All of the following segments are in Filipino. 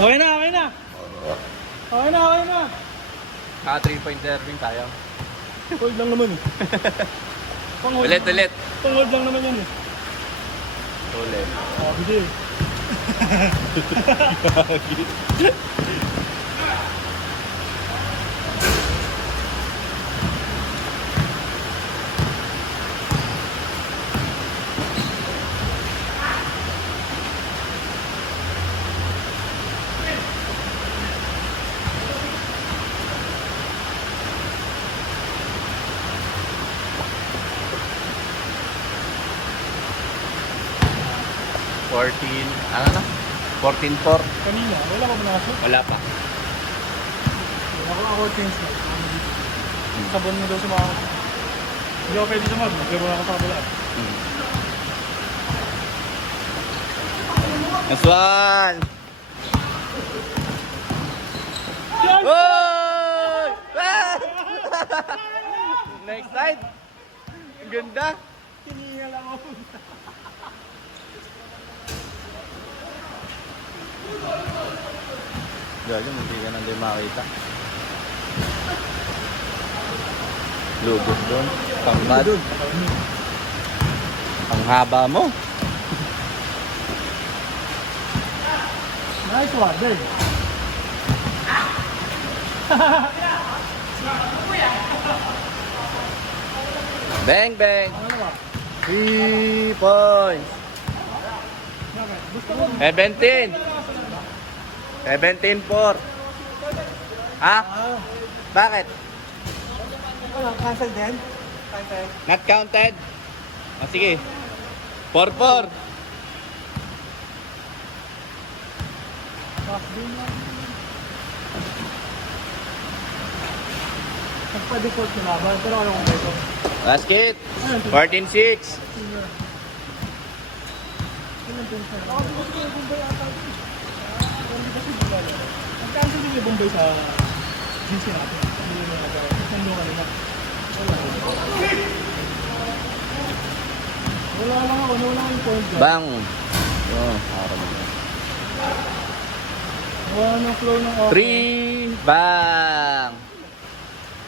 Okay na, okay na. Okay na, okay na. 3-point serving tayo. Hold lang naman eh. Ulit. Hold lang naman yan eh. Ulit. Oh, hindi. 14, ano na? 14-4. Kanina, wala ka ba nakasot? Wala pa. Ako change na. Sabon mo daw sa mga... Hindi ako pwede sa mag. Maglaro ako sa kabila. Nice one! Yes! Oy! Ah! Next side. Ang ganda. Tinihal ako. Gago, hindi ka nang di makita. Lugos doon. Pangmad. Ang haba mo. Nice one, Dave. Bang, bang. Ano ba? 3 points. Bakit? Gusto ko. 17. 17-4. Ha? Bakit? Ano, cancel din? Cancel. Not counted? O sige. 4-4. Pass din lang. Nagpa-default yung laban, pero ano kung beto? Basket. 14-6. Senior. Ilan din siya? Ako gusto ko yung Bombay ata. Hindi kasi bigala. Nag-cancel din yung Bombay sa GC natin. Hindi na nagkaroon. Tapos nandun kanina. Wala lang ako. Wala lang yung point guard. Bang. Oh, araw. Wala ng flow ng offense. 3. Bang.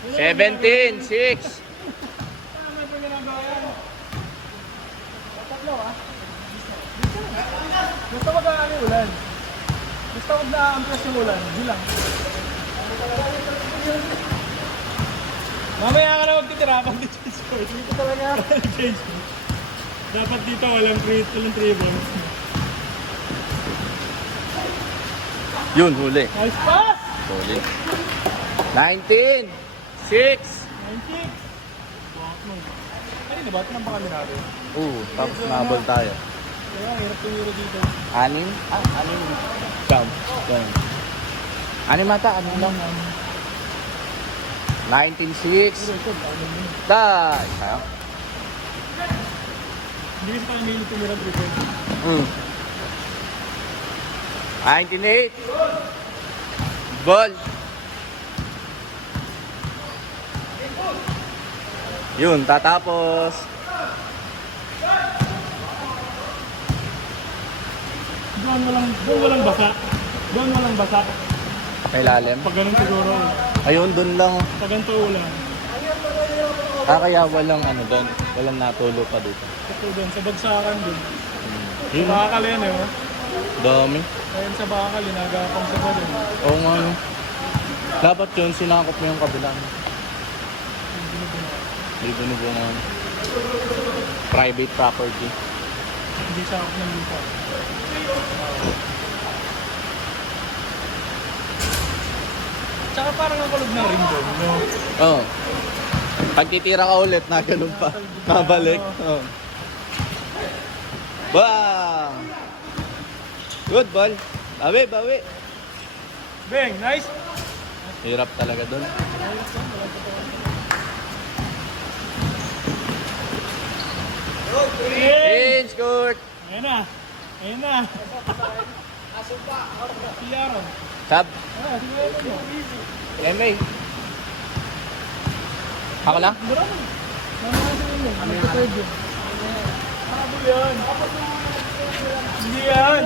17-6. Ano pa ginagawa yan? Tatlo ah. Basta mag-aano yung ulan. Basta huwag na-amplas yung ulan. Hindi lang. Mamaya ka na magtitira pag di-change ko. Hindi ko talaga change ko. Dapat dito walang three balls. Yun, huli. Nice pass! Huli. 19-6. 96! Wow, no. Ay, diba? Tinang pa kami natin. Tapos nabol tayo. Kaya ang hirap tumiro dito. 6? Anim. Jump. Anim ata, anim lang. 19-6. Pero ito, ano yun. Die. Sayang. Hindi kasi tayo may tumiro 3 points. 19-8. Ball. Yun, tatapos. Doon walang basa. Doon walang basa. Kailalim. Pag ganun siguro, Ayun, dun lang. pag ganito ulan. Kaya walang ano doon. Walang natulo pa dito. Ito doon, sa bagsakan doon. Sa Yun, bakal yan eh. Oh. dami. Ayun sa bakal, nagapang sa doon. Oo nga. No. Dapat yun, sinakop mo yung kabilang. Dito na bungan. Private property. Hindi sa ako ng lupa. Tsaka parang ang kulog ng ring doon. No? Oo. Pag titira ka ulit, na ganun pa. Nabalik. Oo. Bang! Good ball. Bawi. Bang, nice! Hirap talaga doon. Yay! In scored. Ayan na. Ayan na. Si Aaron. Sab. Si Aaron. MA. Ako na? Marami. Ano yung third yun? Habol yan. Hindi yan.